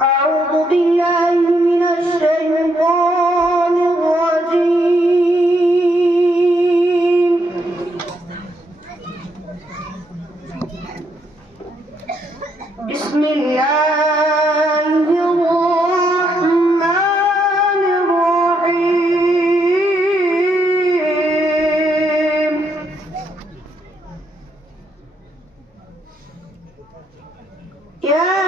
أعوذ بالله من الشيطان الرجيم. بسم الله الرحمن الرحيم. يا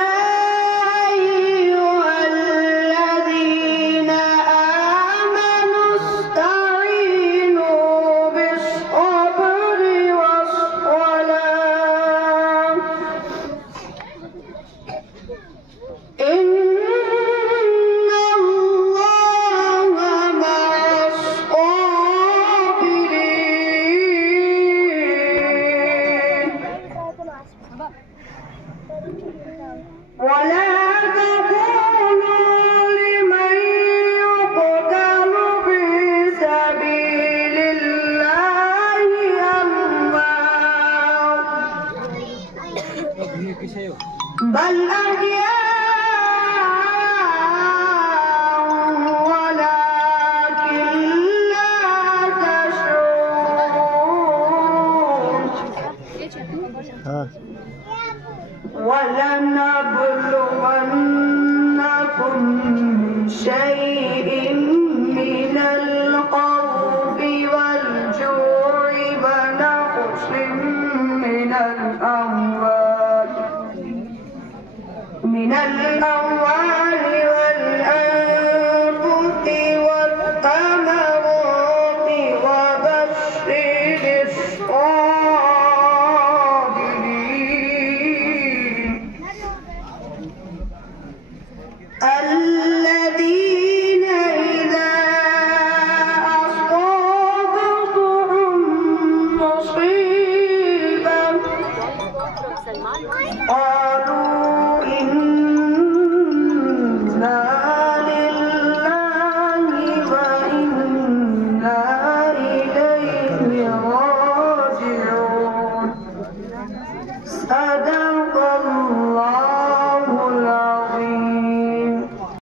ولا تقولوا لمن يقتل في سبيل الله أموات بل أحياء ولكن لا تشعرون. ولنبلونكم بشيء من الخوف والجوع ونقص من الأموال